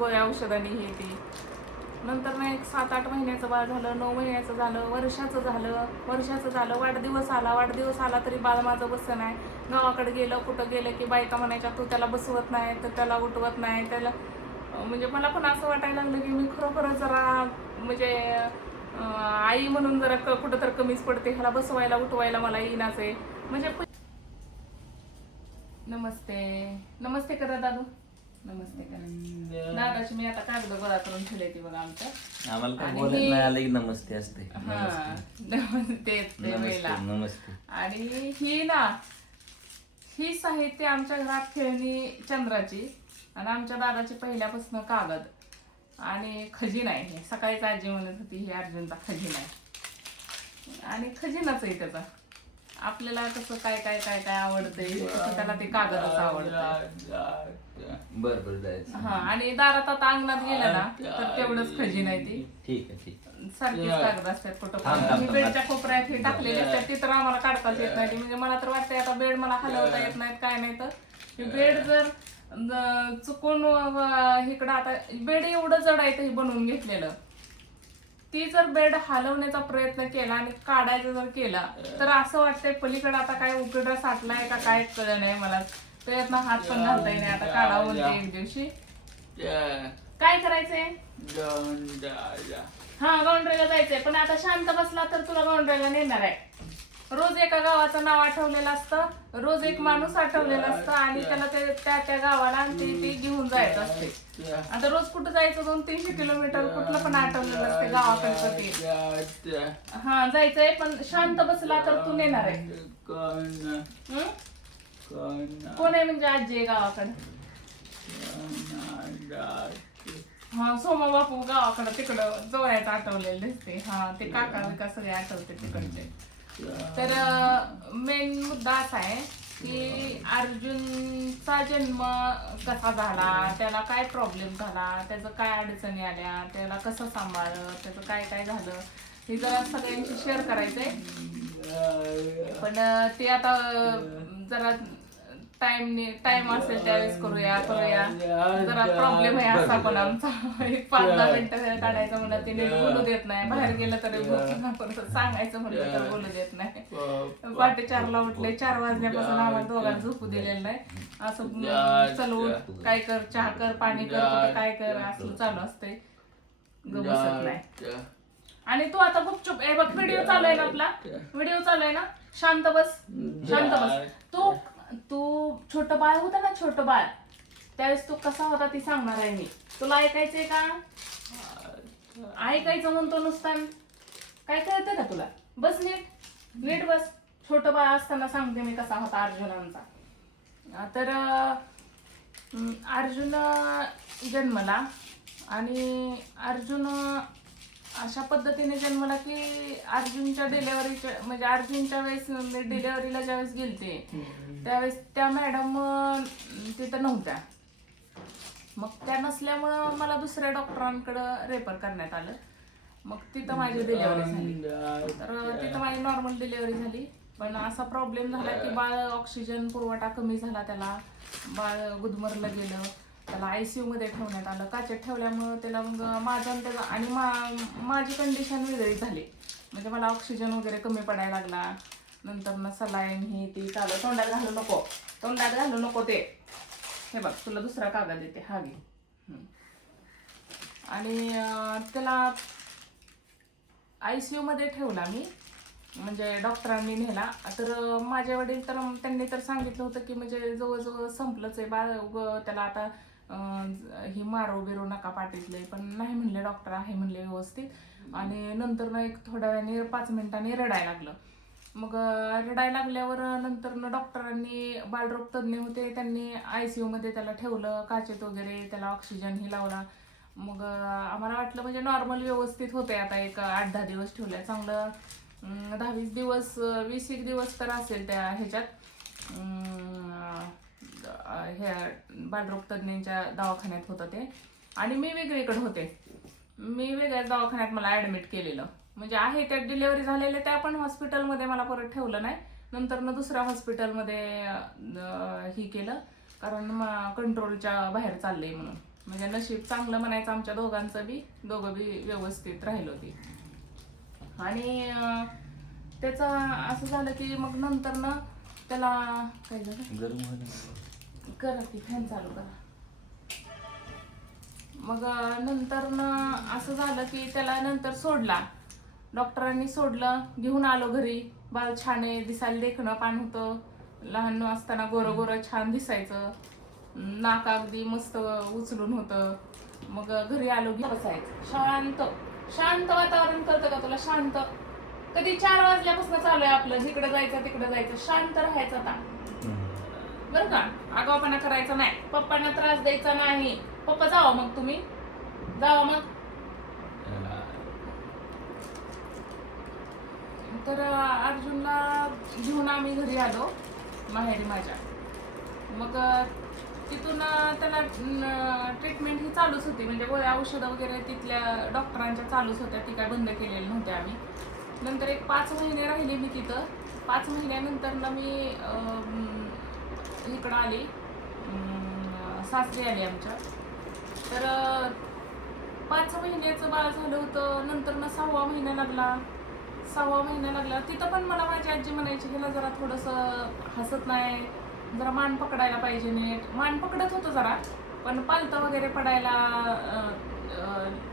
गोळ्या औषधांनी हे ते. नंतर ना एक 7-8 महिन्याचं बाळ झालं, 9 महिन्याचं झालं, वर्षाचं झालं. वाढदिवस आला तरी बाळ माझं बसत नाही. गावाकडे कुठं गेलं की बायका म्हणायच्या तू त्याला बसवत नाही, तर त्याला उठवत नाही. त्याला म्हणजे मला पण असं वाटायला लागलं की मी खरोखरच जरा म्हणजे आई म्हणून जरा कुठं तर कमीच पडते. ह्याला बसवायला उठवायला मला येईनाच आहे. म्हणजे नमस्ते करा दादू. नमस्ते करा दादाची. मी आता कागद गोळा करून ठेवले ती बघा आमच्या. आम्हाला काय बोलायला नाही आलं की नमस्ते असते. नमस्ते. आणि ही साहित्य आमच्या घरात खेळणी चंद्राची आणि आमच्या दादाची पहिल्यापासून कागद आणि खजिना आहे. सकाळीच आजी म्हणत होती ही अर्जुनचा खजिना आहे आणि खजिनाच आहे त्याचा. आपल्याला कसं काय काय काय काय आवडतंय तसं त्याला ते कागदच आवडतं. बरोबर जायचं. हा. आणि दारात आता अंगणात गेलं ना तर तेवढंच खजिना आहे ती. ठीक आहे. सारखीच कागद असतात कुठं. बेडच्या कोपऱ्यात हे टाकलेले असतात ते तर आम्हाला काढताच येत नाही. म्हणजे मला तर वाटतंय आता बेड मला हलवता येत नाहीत काय नाही. तर बेड जर चुकून इकडं आता बेड एवढं जड आहे ते बनवून घेतलेलं. ती जर बेड हलवण्याचा प्रयत्न केला आणि काढायचा जर केला तर असं वाटतंय पलीकडे आता काय उकडा साठलाय का काय कळलं नाही मला. प्रयत्न हात पण घालता येईल आता काढावं बोलते एक दिवशी. काय करायचंय? हा गौंडरेला जायचंय. पण आता शांत बसला तर तुला गौंडरेला नेणार आहे. रोज एका गावाचं नाव आठवलेलं असतं, रोज एक माणूस आठवलेला असतं आणि त्याला त्या गावाला ते घेऊन जायचं असते. आता रोज कुठं जायचं 200-300 किलोमीटर कुठलं पण आठवलेलं असते गावाकडचं ते. हा जायचंय पण शांत बसला तर तू नेणार आहे. कोण आहे म्हणजे आजी आहे गावाकडे? हा सोमा बापू गावाकडं तिकडं जोरायचं आठवलेलं दिसते. हा ते काका बिका सगळे आठवते तिकडचे. तर मेन मुद्दा असा आहे की अर्जुनचा जन्म कसा झाला, त्याला काय प्रॉब्लेम झाला, त्याचं काय अडचणी आल्या, त्याला कसं सांभाळलं, त्याचं काय काय झालं हे जरा सगळ्यांशी शेअर करायचंय. पण ते आता जरा टाइम असेल त्यावेळेस करूया. जरा प्रॉब्लेम आहे असा पण आमचा. एक 5-10 मिनिटं काढायचं म्हणलं ते नीट बोलू देत नाही. बाहेर गेलं तरी सांगायचं म्हणलं तर बोलू देत नाही. पहाटे 4ला उठले, 4 वाजल्यापासून आम्हाला दोघांना झोपू दिलेलं नाही. असं चलवून काय कर, चहा कर, पाणी कर, काय कर असं चालू असतंय. बसत नाही. आणि तू आता गुपचूप बघ व्हिडिओ चालू आहे ना आपला. व्हिडिओ चालू आहे ना. शांत बस. तू छोटं बाळ होतं ना, छोटं बाळ त्यावेळेस तू कसा होता ती सांगणार आहे मी. तुला ऐकायचंय का? ऐकायचं म्हणतो नुसतं. काय कळतंय का तुला? बस नीट बस. छोटं बाळ असताना सांगते मी कसा होता अर्जुन आमचा. तर अर्जुन जन्मला आणि अर्जुन अशा पद्धतीने जन्मला की अर्जुनच्या डिलेव्हरीच्या म्हणजे अर्जुनच्या वेळेस डिलेव्हरीला ज्यावेळेस गेलते त्यावेळेस त्या मॅडम तिथं नव्हत्या. मग त्या नसल्यामुळं मला दुसऱ्या डॉक्टरांकडं रेफर करण्यात आलं. मग तिथं माझी डिलेव्हरी झाली. तर तिथं माझी नॉर्मल डिलेव्हरी झाली. पण असा प्रॉब्लेम झाला की बाळ ऑक्सिजन पुरवठा कमी झाला, त्याला बाळ गुदमरलं गेलं, त्याला ICU मध्ये ठेवण्यात आलं. काचेत ठेवल्यामुळं त्याला मग माझं त्याला आणि माझी कंडिशन वेगळी झाली. म्हणजे मला ऑक्सिजन वगैरे कमी पडायला लागला. नंतर ना सलाईन हे ती चालू. तोंडात घालू नको ते. हे बघ तुला दुसरा कागद देते, हा घे. आणि त्याला ICU मध्ये ठेवला मी. म्हणजे डॉक्टरांनी नेला. तर माझे वडील तर त्यांनी तर सांगितलं होतं की म्हणजे जवळजवळ संपलंच आहे बाळ, त्याला आता ही मारो बिरो नका पाठीतले. पण नाही म्हणले डॉक्टर, आहे म्हणले व्यवस्थित. आणि नंतर ना एक थोड्या वेळाने 5 मिनिटांनी रडायला लागलं. मग रडायला लागल्यावर नंतर ना डॉक्टरांनी, बालरोग तज्ञ होते, त्यांनी ICU मध्ये त्याला ठेवलं, काचेत वगैरे त्याला ऑक्सिजन ही लावला. मग आम्हाला वाटलं म्हणजे नॉर्मल व्यवस्थित होते. आता एक 8-10 दिवस ठेवलंय चांगलं. 10-20 दिवस 20-एक दिवस तर असेल त्या ह्याच्यात ह्या बालरोग तज्ञांच्या दवाखान्यात होतं ते. आणि मी वेगळीकडे होते. मी वेगळ्याच दवाखान्यात मला ऍडमिट केलेलं. म्हणजे आहे त्या डिलेव्हरी झालेल्या त्या पण हॉस्पिटलमध्ये मला परत ठेवलं नाही. नंतर ना दुसऱ्या हॉस्पिटलमध्ये ही केलं कारण कंट्रोलच्या बाहेर चाललंय म्हणून. म्हणजे नशीब चांगलं म्हणायचं आमच्या दोघांचं बी, दोघं बी व्यवस्थित राहिलो ती. आणि त्याचं असं झालं की मग नंतर ना त्याला काय झालं, गरम व्हायला करा की फॅन चालू करा. मग नंतर ना असं झालं की त्याला नंतर सोडला, डॉक्टरांनी सोडलं, घेऊन आलो घरी. बाळ छान आहे, दिसायला देखणं पान होतं, लहान असताना गोरं गोरं छान दिसायचं, नाक अगदी मस्त उचलून होतं. मग घरी आलो, घरी बसायचं, शांत शांत वातावरण करतं का तुला? शांत. कधी 4 वाजल्यापासून चालू आहे आपलं, जिकडे जायचं तिकडे जायचं, शांत राहायचं आता बरं का. आगाऊपणा करायचा नाही, पप्पांना त्रास द्यायचा नाही. पप्पा जावा मग, तुम्ही जावा मग. तर अर्जुनला घेऊन आम्ही घरी आलो माहेरी माझ्या. मग तिथून त्याला ट्रीटमेंट ही चालूच होती, म्हणजे गोळ्या औषधं वगैरे तिथल्या डॉक्टरांच्या चालूच होत्या, ती काय बंद केलेल्या नव्हत्या आम्ही. नंतर एक 5 महिने राहिले मी तिथं. 5 महिन्यानंतर ना मी इकडं आली, सासरी आली आमच्या. तर 5 महिन्याचं बाळ झालं होतं. नंतर ना 6वा महिना लागला. 6वा महिना लागला तिथं पण मला माझी आजी म्हणायची, ह्याला जरा थोडंसं हसत नाही, जरा मान पकडायला पाहिजे नीट. मान पकडत होतं जरा, पण पालतं वगैरे पडायला,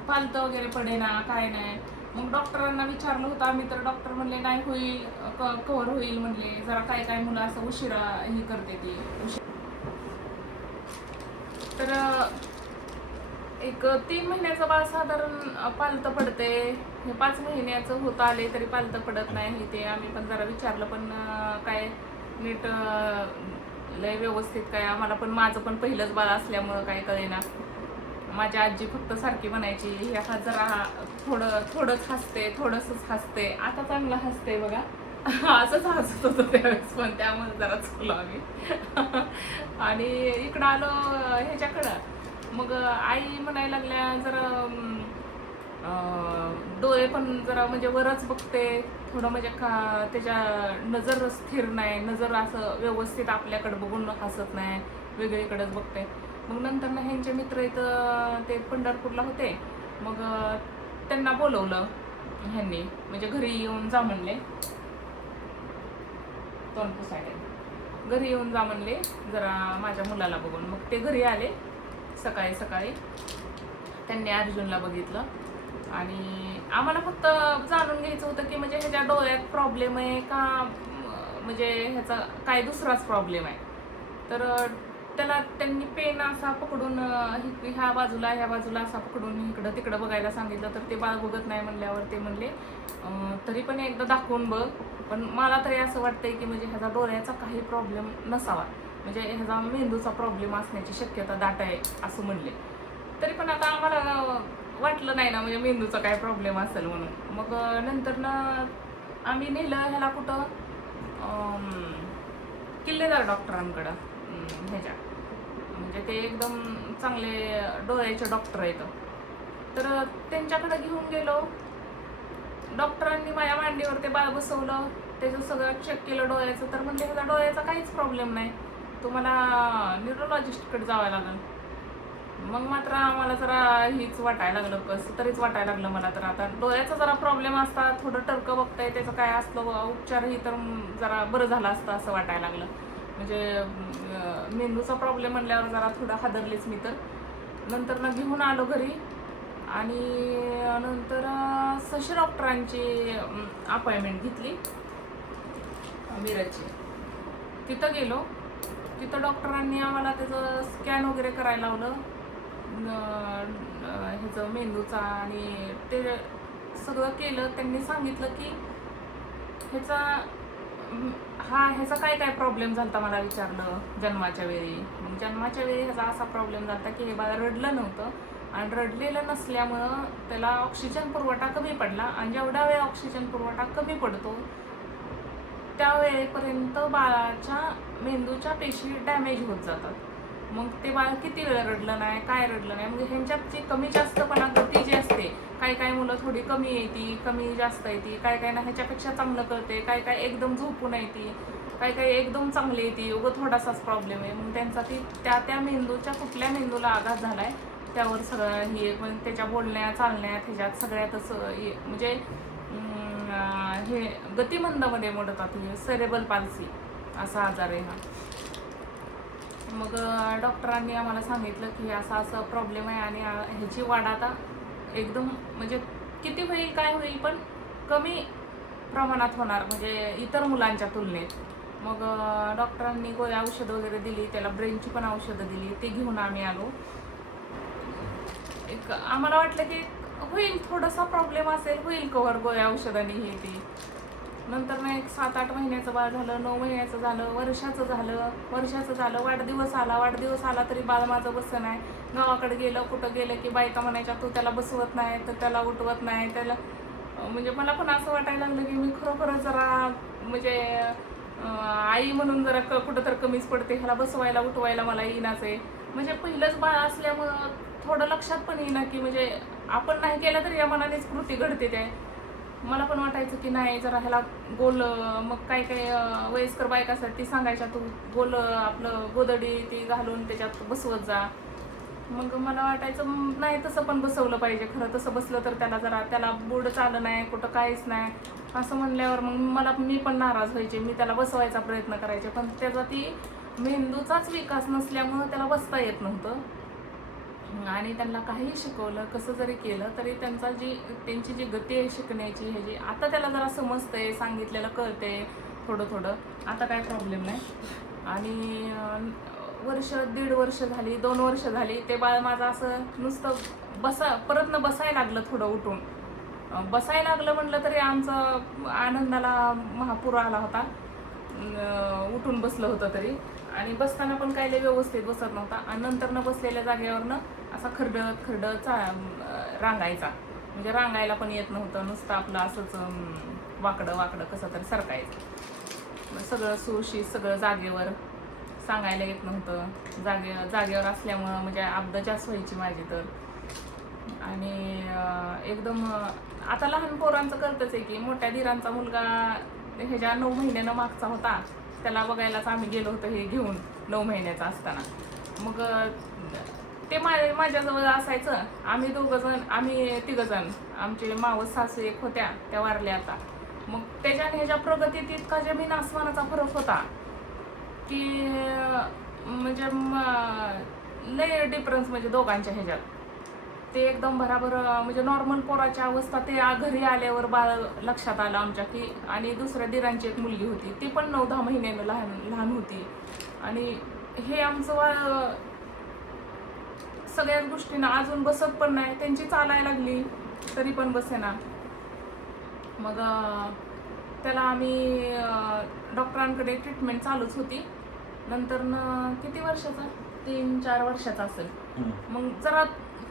पालतं वगैरे पडेना, काय नाही. मग डॉक्टरांना विचारलं होतं आम्ही, तर डॉक्टर म्हणले नाही होईल, कव्हर होईल म्हणले. जरा काय काय मुलं असं उशिरा ही करते ती. तर एक 3 महिन्याचं बाळ साधारण पालतं पडते. हे 5 महिन्याचं होत आले तरी पालतं पडत नाही. ते आम्ही पण जरा विचारलं, पण काय नीट लय व्यवस्थित काय आम्हाला पण, माझं पण पहिलंच बाळ असल्यामुळं काय कळेना. माझी आजी फक्त सारखी म्हणायची, ह्या जरा थोडंच हसते, थोडंसंच हसते, आता चांगलं हसते बघा. असंच हसत होतं त्यावेळेस, पण त्यामुळे जरा चुकलो आम्ही. आणि इकडं आलो ह्याच्याकडं. मग आई म्हणायला लागल्या, जरा डोळे पण जरा म्हणजे वरच बघते थोडं, म्हणजे त्याच्या नजर स्थिर नाही, नजर असं व्यवस्थित आपल्याकडे बघून हसत नाही, वेगळीकडेच बघते. मग नंतर ना ह्यांचे मित्र इथं ते पंढरपूरला होते, मग त्यांना बोलवलं ह्यांनी, म्हणजे घरी येऊन जा म्हणले, तोंड पुसायला घरी येऊन जा म्हणले जरा माझ्या मुलाला बघून. मग ते घरी आले सकाळी सकाळी. त्यांनी अर्जुनला बघितलं आणि आम्हाला फक्त जाणून घ्यायचं होतं की म्हणजे ह्याच्या डोळ्यात प्रॉब्लेम आहे का, म्हणजे ह्याचा काय दुसराच प्रॉब्लेम आहे. तर त्याला त्यांनी पेन असा पकडून ह्या बाजूला असा पकडून इकडं तिकडं बघायला सांगितलं. तर ते बाळ बघत नाही म्हणल्यावर ते म्हणले तरी पण एकदा दाखवून बघ. पण मला तरी असं वाटतंय की म्हणजे ह्याचा डोळ्याचा काही प्रॉब्लेम नसावा, म्हणजे ह्याचा मेंदूचा प्रॉब्लेम असण्याची शक्यता दाट आहे असं म्हणले. तरी पण आता आम्हाला वाटलं नाही ना म्हणजे मेंदूचा काय प्रॉब्लेम असेल म्हणून. मग नंतर ना आम्ही नेलं ह्याला कुठं, किल्लेदार डॉक्टरांकडं, ह्याच्या म्हणजे ते एकदम चांगले डोळ्याचे डॉक्टर आहेत. तर त्यांच्याकडे घेऊन गेलो. डॉक्टरांनी माझ्या मांडीवर ते बाळ बसवलं, त्याचं सगळं चेक केलं डोळ्याचं. तर म्हणजे ह्याचा डोळ्याचा काहीच प्रॉब्लेम नाही, तुम्हाला न्यूरोलॉजिस्टकडे जावं लागेल. मग मात्र आम्हाला जरा हीच वाटायला लागलं, कसं तरीच वाटायला लागलं मला. तर आता डोळ्याचा जरा प्रॉब्लेम असता, थोडं टर्क बघताय, त्याचं काय असलं उपचारही तर जरा बरं झालं असतं असं वाटायला लागलं. म्हणजे मेंदूचा प्रॉब्लेम म्हणल्यावर जरा थोडं हादरलीच मी. तर नंतर ना घेऊन आलो घरी आणि नंतर शशी डॉक्टरांची अपॉइंटमेंट घेतली मिरजची. तिथं गेलो. तिथं डॉक्टरांनी आम्हाला त्याचं स्कॅन वगैरे करायला लावलं ह्याचं मेंदूचा, आणि ते सगळं केलं. त्यांनी सांगितलं की ह्याचा काय प्रॉब्लेम झाला मला विचारलं जन्माच्या वेळी. मग जन्माच्या वेळी ह्याचा असा प्रॉब्लेम झाला की हे बाळ रडलं नव्हतं, आणि रडलेलं नसल्यामुळं त्याला ऑक्सिजन पुरवठा कमी पडला, आणि जेवढा वेळ ऑक्सिजन पुरवठा कमी पडतो त्यावेळेपर्यंत बाळाच्या मेंदूच्या पेशी डॅमेज होत जातात. मग ते बाळ किती वेळ रडलं नाही, काय रडलं नाही, म्हणजे ह्यांच्यात जी कमी जास्तपणा गती जी असते, काय मुलं थोडी कमी येते, कमी जास्त येते, काय ना ह्याच्यापेक्षा चांगलं करते, काय एकदम झोपून येते, काय एकदम चांगली येते, उगं थोडासाच प्रॉब्लेम आहे. मग त्यांचा ती त्या मेंदूच्या कुठल्या मेंदूला आघात झालाय त्यावर सगळं हे पण त्याच्या बोलण्या चालण्यात ह्याच्यात सगळ्यातच म्हणजे हे गतिमंदामध्ये मोडतात. हे सेरेबल पाल्सी असा आजार आहे हा. मग डॉक्टरांनी आम्हाला सांगितलं की असा असा प्रॉब्लेम आहे आणि ह्याची वाढ आता एकदम म्हणजे किती होईल काय होईल पण कमी प्रमाणात होणार म्हणजे इतर मुलांच्या तुलनेत. मग डॉक्टरांनी औषधं वगैरे दिली, त्याला ब्रेनची पण औषधं दिली, ते घेऊन आम्ही आलो. एक आम्हाला वाटलं की होईल थोडासा प्रॉब्लेम असेल, होईल कव्हर गोळ्या औषधांनी हे ते. नंतर मग एक 7-8 महिन्याचं बाळ झालं, 9 महिन्याचं झालं, वर्षाचं झालं. वाढदिवस आला तरी बाळ माझं बसं नाही. गावाकडे गेलं कुठं गेलं की बायका म्हणायच्या तू त्याला बसवत नाही, तर त्याला उठवत नाही, त्याला म्हणजे मला पण असं वाटायला लागलं की मी खरोखरच जरा म्हणजे आई म्हणून जरा कुठं तर कमीच पडते, ह्याला बसवायला उठवायला मला येईनाच आहे. म्हणजे पहिलंच बाळ असल्यामुळं थोडं लक्षात पण येईना की म्हणजे आपण नाही केलं तरी या मनानेच कृती घडते. ते मला पण वाटायचं की नाही जरा ह्याला गोल, मग काय वयस्कर बायकासाठी सांगायच्या तू गोल आपलं गोदडी ती घालून त्याच्यात बसवत जा. मग मला वाटायचं नाही तसं पण बसवलं पाहिजे, खरं तसं बसलं तर त्याला बुड चाललं नाही, कुठं काहीच नाही असं म्हणल्यावर मग मी पण नाराज व्हायचे. मी त्याला बसवायचा प्रयत्न करायचे, पण त्याचा ती मेंदूचाच विकास नसल्यामुळं त्याला बसता येत नव्हतं. आणि त्यांना काहीही शिकवलं, कसं जरी केलं तरी त्यांची जी गती आहे शिकण्याची ह्याची, आता त्याला जरा समजतंय, सांगितलेलं कळतंय थोडं. आता काय प्रॉब्लेम नाही. आणि वर्ष, 1.5 वर्ष झाली, 2 वर्ष झाली, ते बाळ माझं असं नुसतं परत बसायला लागलं. थोडं उठून बसायला लागलं म्हटलं तरी आमचं आनंदाला महापूर आला होता. उठून बसलं होतं तरी, आणि बसताना पण काही लय व्यवस्थित बसत नव्हता. आणि नंतरनं बसलेल्या जागेवरनं असा खरडत रांगायचा, म्हणजे रांगायला पण येत नव्हतं, नुसतं आपलं असंच वाकडं कसं तरी सरकायचं. सगळं सुशिक्षित, सगळं जागेवर, सांगायला येत नव्हतं. जागेवर असल्यामुळं म्हणजे अब्दजास व्हायची माझी तर. आणि एकदम आता लहान पोरांचं करतच आहे की, मोठ्या धीरांचा मुलगा ह्याच्या 9 महिन्यानं मागचा होता, त्याला बघायलाच आम्ही गेलो होतो हे घेऊन 9 महिन्याचा असताना. मग ते माझ्याजवळ असायचं. आम्ही 3 जण, आमचे मावस सासू एक होत्या, त्या वारल्या आता. मग त्याच्याने ह्याच्या प्रगतीत इतका जमीन आसमानाचा फरक होता की म्हणजे लय डिफरन्स म्हणजे दोघांच्या ह्याच्यात. ते एकदम बराबर म्हणजे नॉर्मल पोराची अवस्था ते घरी आल्यावर बाळ लक्षात आलं आमच्या की. आणि दुसऱ्या दिरांची एक मुलगी होती, ती पण 9-10 महिन्यानं लहान होती. आणि हे आमचं बाळ सगळ्याच गोष्टींना अजून बसत पण नाही, त्यांची चालायला लागली तरी पण बसेना. मग त्याला आम्ही डॉक्टरांकडे ट्रीटमेंट चालूच होती. नंतर किती वर्षाचा, 3-4 वर्षाचा असेल. मग जरा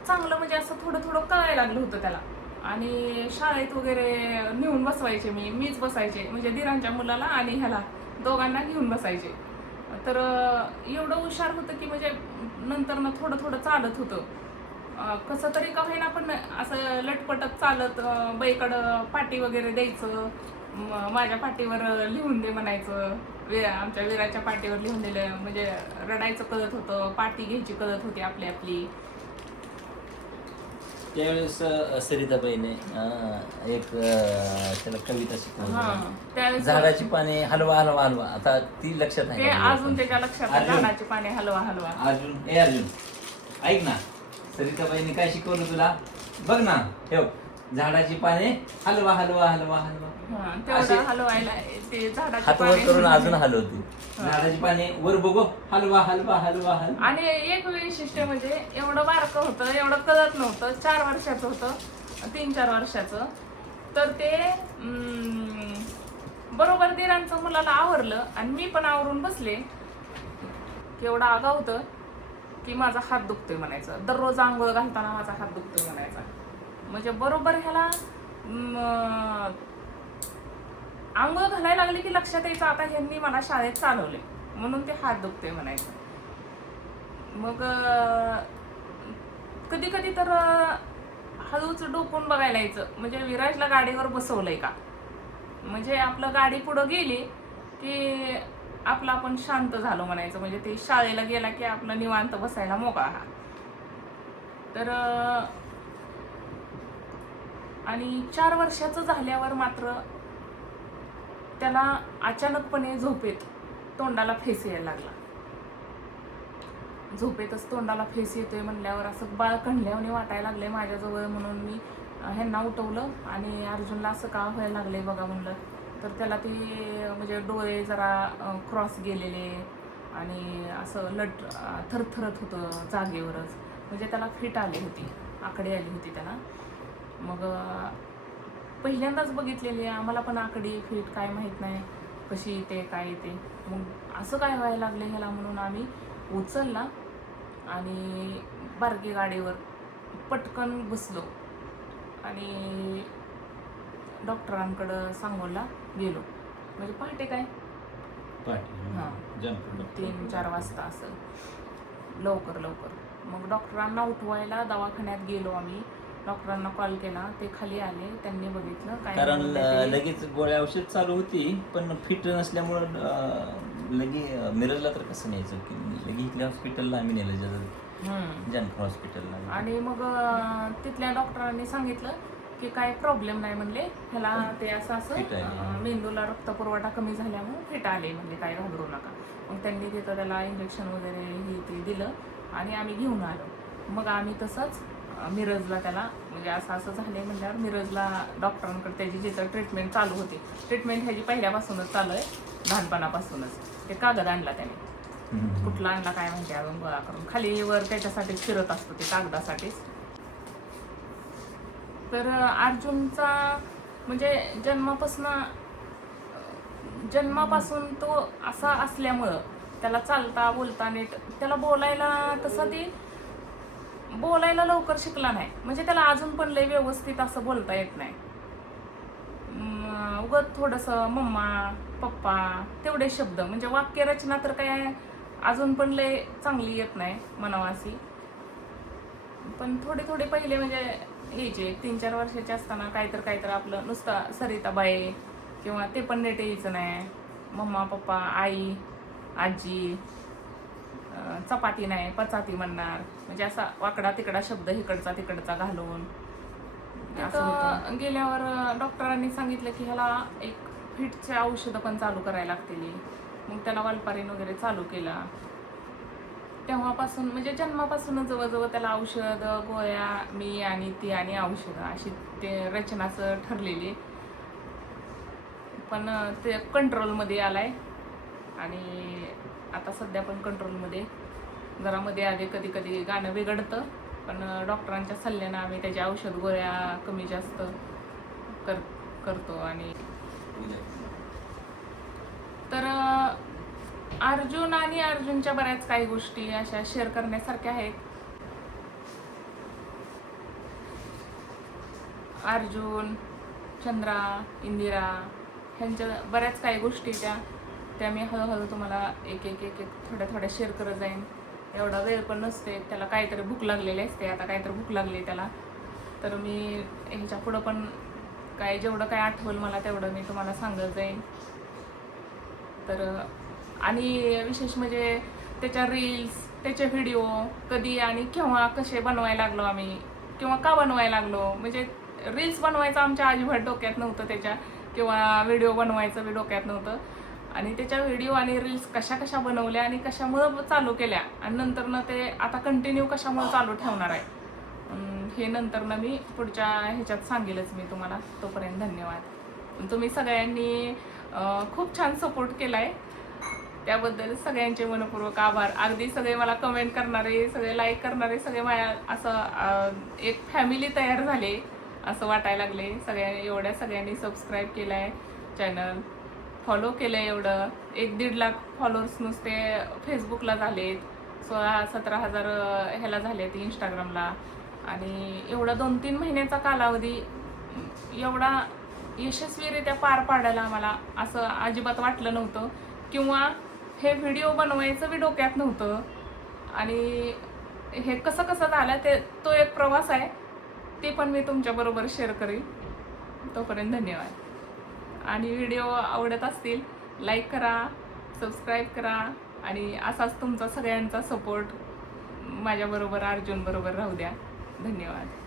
चांगलं म्हणजे असं थोडं कळायला लागलं होतं त्याला. आणि शाळेत वगैरे नेऊन बसवायचे, मीच बसायचे, म्हणजे दिरांच्या मुलाला आणि ह्याला दोघांना घेऊन बसायचे. तर एवढं हुशार होतं की म्हणजे नंतर थोडं चालत होतं, कसं तरी का होईना पण असं लटपटत चालत. बाईकडं पाटी वगैरे द्यायचं, माझ्या पाटीवर लिहून दे म्हणायचं, आमच्या वीराच्या पाटीवर लिहून दिलं म्हणजे रडायचं कळत होतं, पाटी घ्यायची कळत होती आपली. त्यावेळेस सरिताबाईने एक त्याला कविता शिकवली, झाडाची पाने हलवा हलवा हलवा. आता ती लक्षात आहे, अजून त्याच्या लक्षात आहे, झाडाची पाने हलवा हलवा. अर्जुन ऐक ना, सरिताबाईने काय शिकवलं तुला बघ ना, ठेव, झाडाची पाने हलवा हलवा हलवा हलवा. तेवढं हलवायला ते झाडाची हात वर करून अजून हलवते, झाडाची पाने वर बघू हलवा हलवा हलवा हलवा. आणि एक वैशिष्ट्य म्हणजे एवढं बारकं होतं, एवढं कळत नव्हतं, 4 वर्षाचं होतं, 3-4 वर्षाचं. तर ते बरोबर दिरांचं मुलाला आवरलं आणि मी पण आवरून बसले. केवढं आगाऊ होतं की माझा हात दुखतोय म्हणायचं, दररोज आंघोळ घालताना माझा हात दुखतोय म्हणायचा. म्हणजे बरोबर ह्याला आंघोळ घालायला लागली की लक्षात यायचं आता ह्यांनी मला शाळेत चालवले म्हणून ते हात दुखतोय म्हणायचं. मग कधी कधी तर हळूच डोकून बघायला यायचं, म्हणजे विराजला गाडीवर बसवलंय का, म्हणजे आपलं गाडी पुढं गेली की आपलं आपण शांत झालो म्हणायचं, म्हणजे ते शाळेला गेला की आपलं निवांत बसायला मोकळा. तर आणि 4 वर्षाचं झाल्यावर मात्र त्याला अचानकपणे झोपेत तोंडाला फेस यायला लागला. झोपेतच तोंडाला फेस येतोय म्हणल्यावर असं बाळ कणल्यावानी वाटायला लागले माझ्याजवळ. म्हणून मी ह्यांना उठवलं आणि अर्जुनला असं का व्हायला लागले बघा म्हणलं. तर त्याला ती म्हणजे डोळे जरा क्रॉस गेलेले आणि असं थरथरत होतं जागेवरच. म्हणजे त्याला फिट आली होती, आकडे आली होती त्याला. मग पहिल्यांदाच बघितलेली, आम्हाला पण आकडी फिट काय माहीत नाही कशी येते काय येते. मग असं काय व्हायला लागले ह्याला म्हणून आम्ही उचलला आणि बारकी गाडीवर पटकन बसलो आणि डॉक्टरांकडं सांगोला गेलो. म्हणजे पहाटे काय हां 3-4 वाजता असं लवकर. मग डॉक्टरांना उठवायला दवाखान्यात गेलो आम्ही. डॉक्टरांना कॉल केला, ते खाली आले, त्यांनी बघितलं काय. कारण लगेच गोळ्या औषध चालू होती पण फिट नसल्यामुळं मिरजला तर कसं न्यायचं की लगे इथल्या हॉस्पिटलला आम्ही नेलं जनकर हॉस्पिटलला. आणि मग तिथल्या डॉक्टरांनी सांगितलं की काय प्रॉब्लेम नाही म्हणले, ह्याला ते असं मेंदूला रक्तपुरवठा कमी झाल्यामुळे फिट आले म्हणजे काय घाबरू नका. मग त्यांनी तिथं त्याला इंजेक्शन वगैरे हे ते दिलं आणि आम्ही घेऊन आलो. मग आम्ही तसंच मिरजला त्याला म्हणजे असं झाले म्हणल्यावर मिरजला डॉक्टरांकडे त्याची जिथं ट्रीटमेंट चालू होती. ट्रीटमेंट ह्याची पहिल्यापासूनच चालू आहे, लहानपणापासूनच. ते कागद आणला त्याने, कुठला आणला काय माहिती अजून गोळा करून, खाली वर त्याच्यासाठीच फिरत असतो ते कागदासाठीच. तर अर्जुनचा म्हणजे जन्मापासून तो असा असल्यामुळं त्याला चालता बोलता नीट, त्याला बोलायला लवकर शिकला नाही. म्हणजे त्याला अजून पण लय व्यवस्थित असं बोलता येत नाही. उगत थोडंसं मम्मा पप्पा तेवढे शब्द, म्हणजे वाक्यरचना तर काय अजून पण लय चांगली येत नाही मनावासी. पण थोडे पहिले म्हणजे यायचे 3-4 वर्षाचे असताना काहीतर आपलं नुसतं सरिताबाई किंवा ते पण नीट यायचं नाही. मम्मा पप्पा आई आजी, चपाती नाही पचाती म्हणणार, म्हणजे असा वाकडा तिकडा शब्द इकडचा तिकडचा घालून. तिथं गेल्यावर डॉक्टरांनी सांगितलं की ह्याला एक फिटचे औषधं पण चालू करायला लागतील. मग त्याला वालपारीन वगैरे चालू केला. तेव्हापासून म्हणजे जन्मापासूनच जवळजवळ त्याला औषध गोळ्या मी आणि ती आणि औषधं अशी ते रचनाच ठरलेली. पण ते कंट्रोलमध्ये आलाय आणि आता सध्या पण कंट्रोलमध्ये. जरा मध्ये आधी कधी गाणं बिघडतं, पण डॉक्टरांच्या सल्ल्यानं आम्ही त्याच्या औषध गोळ्या कमी जास्त करतो. आणि तर अर्जुन आणि अर्जुनच्या बऱ्याच काही गोष्टी अशा शेअर करण्यासारख्या आहेत. अर्जुन, चंद्रा, इंदिरा ह्यांच्या बऱ्याच काही गोष्टी त्या मी हळूहळू तुम्हाला एक थोड्या शेअर करत जाईन. एवढा वेळ पण नसते, त्याला काहीतरी भूक लागलेली असते. आता काहीतरी भूक लागली त्याला, तर मी ह्याच्या पुढं पण जेवढं काय आठवलं मला तेवढं मी तुम्हाला सांगत जाईन. तर आणि विशेष म्हणजे त्याच्या रील्स, त्याचे व्हिडिओ कधी आणि केव्हा कसे बनवायला लागलो आम्ही किंवा का बनवायला लागलो. म्हणजे रील्स बनवायचं आमच्या अजिबात डोक्यात नव्हतं त्याच्या, किंवा व्हिडिओ बनवायचं बी डोक्यात नव्हतं. आणि त्याच्या व्हिडिओ आणि रील्स कशा बनवल्या आणि कशामुळं चालू केल्या आणि नंतरनं ते आता कंटिन्यू कशामुळं चालू ठेवणार आहे हे नंतरनं मी पुढच्या ह्याच्यात सांगेलच मी तुम्हाला. तोपर्यंत धन्यवाद. तुम्ही सगळ्यांनी खूप छान सपोर्ट केला आहे, त्याबद्दल सगळ्यांचे मनपूर्वक आभार. अगदी सगळे मला कमेंट करणारे, सगळे लाईक करणारे, सगळे माझ्या असं एक फॅमिली तयार झाले असं वाटायला लागले. एवढ्या सगळ्यांनी सबस्क्राईब केलं आहे चॅनल, फॉलो केलं आहे. एवढं 1-1.5 लाख फॉलोअर्स नुसते फेसबुकला झालेत, 16-17 हजार ह्याला झालेत इंस्टाग्रामला. आणि एवढा 2-3 महिन्याचा कालावधी एवढा यशस्वीरित्या पार पाडायला आम्हाला असं अजिबात वाटलं नव्हतं, किंवा हे व्हिडिओ बनवायचं बी डोक्यात नव्हतं. आणि हे कसं झालं तो एक प्रवास आहे, ते पण मी तुमच्याबरोबर शेअर करीन. तोपर्यंत धन्यवाद. आणि व्हिडिओ आवडत असतील लाईक करा, सबस्क्राईब करा आणि असाच तुमचा सगळ्यांचा सपोर्ट माझ्याबरोबर अर्जुनबरोबर राहू द्या. धन्यवाद.